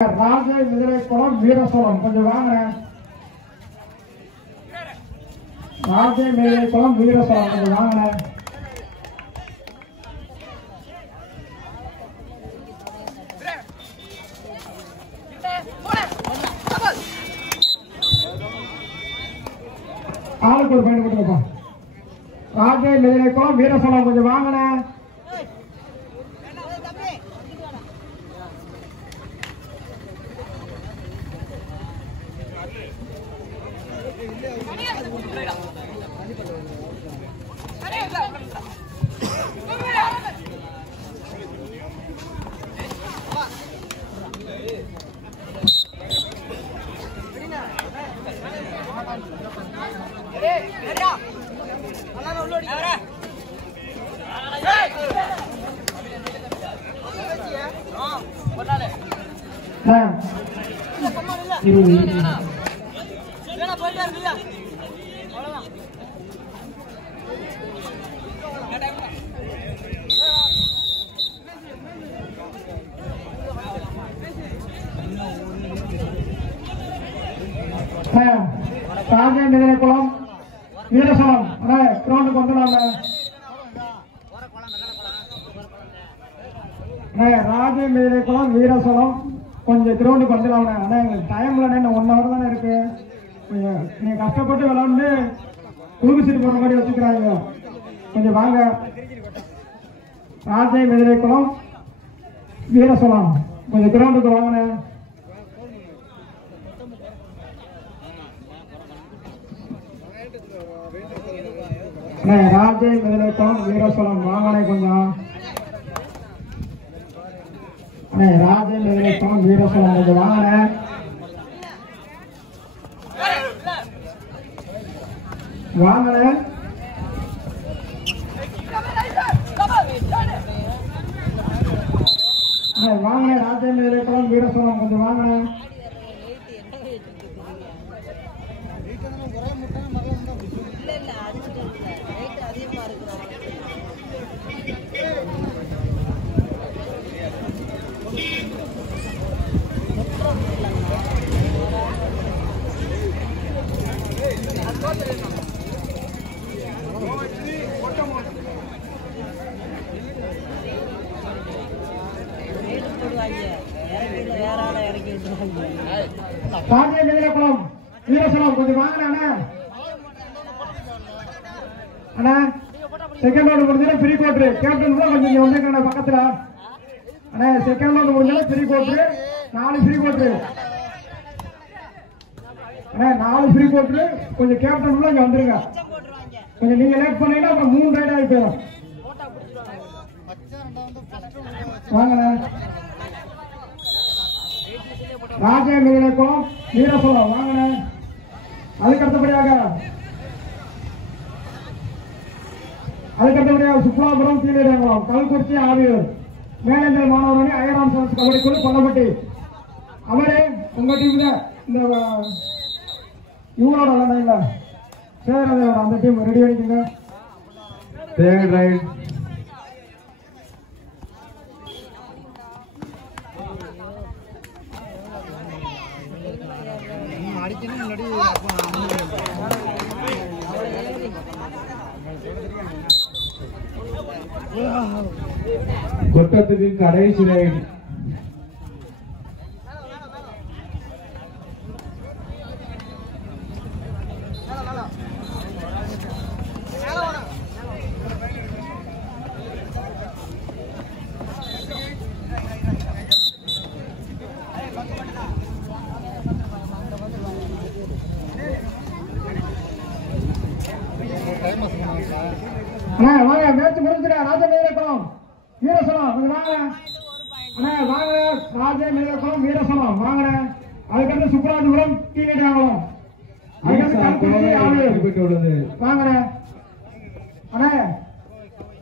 ராஜ மிதிரைக்குளம் வீரசோளம் கொஞ்சம் வாங்க. ராஜ மிதிரைக்குளம் வீரசோளம் கொஞ்சம் வாங்க. ஆளுக்கு ஒரு பயணம் கொடுத்துருப்பா. ராஜ மிதிரைக்குளம் வீரசோளம் கொஞ்சம் வாங்க. ராஜ மிதிரைக்குளம் வீரசோளம் கிரௌண்டுக்கு வந்துடலாங்க. ராஜ மிதிரைக்குளம் வீரசோளம் கொஞ்சம் கிரௌண்டுக்கு வந்துடலாங்க. ஆனால் எங்களுக்கு டைம்ல இன்னும் 1 hour தானே இருக்கு. நீங்க கஷ்டப்பட்டு விளாண்டு குழுசீட்டு போடுற மாதிரி வச்சுக்கிறாங்க. கொஞ்சம் வாங்க. ராஜ மிதிரைக்குளம் வீரசோளம் கொஞ்சம் கிரௌண்டுக்கு வாங்கின. ராஜ மிதிரைக்குளம் வீரசோளம் வாங்கினே கொஞ்சம். ராஜ மிதிரைக்குளம் வீரசோளம் கொஞ்சம் வாங்கின. வாங்கின வாங்கின. ராஜ மிதிரைக்குளம் வீரசோளம் கொஞ்சம் வாங்கின. ராஜ மிதிரைக்குளம் வீரசோளம் கொஞ்சம் வாங்கினா அண்ணா. செகண்ட் ரவுண்ட் முடிஞ்சா ஃப்ரீ கோட்ரு. கேப்டன் தான் கொஞ்சம் வந்துருக்கா பக்கத்துல. அண்ணா செகண்ட் ரவுண்ட் முடிஞ்சா ஃப்ரீ கோட்ரு. 4 ஃப்ரீ கோட்ரு. அண்ணா 4 ஃப்ரீ கோட்ரு. கொஞ்சம் கேப்டன் இங்க வந்துருங்க. கொஞ்சம் நீங்க லேட் பண்ணீங்கன்னா அப்புறம் 3 ரைட் ஆகி போயிடும். வாங்கண்ணா. ராஜ மிதிரைக்குளம் வீரசோளம் வாங்கின. அதுக்கு அடுத்தபடியாக சுப்லாபுரம் கீழேடங்குளம் கல்குறிச்சி ஆவியூர் மேலேந்தல் மாணவரணி அயராம் சரஸ் கபடி குழு கொல்லப்பட்டி. அவரே உங்க டீம் தான். இந்த இவங்களோட இல்ல சரி, அந்த டீம் ரெடி பண்ணிக்கோங்க. Third ride. கொட்டத்துக்கு கடைசி ரைடு. வாங்க மேட்ச் முடிஞ்சிடா. ராஜ மிதிரைக்குளம் வீரசோளம் கொஞ்சம் வாங்க. அண்ணா வாங்க. ராஜ மிதிரைக்குளம் வீரசோளம் வாங்க. அதுக்கடுத்து சுப்ராஜபுரம் கீழேடங்குளம். அதுக்கடுத்து கல்குறிச்சி ஆவியூர் வாங்க. அண்ணா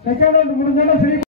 செகண்ட் ரவுண்ட் முடிஞ்சாலும் சரி.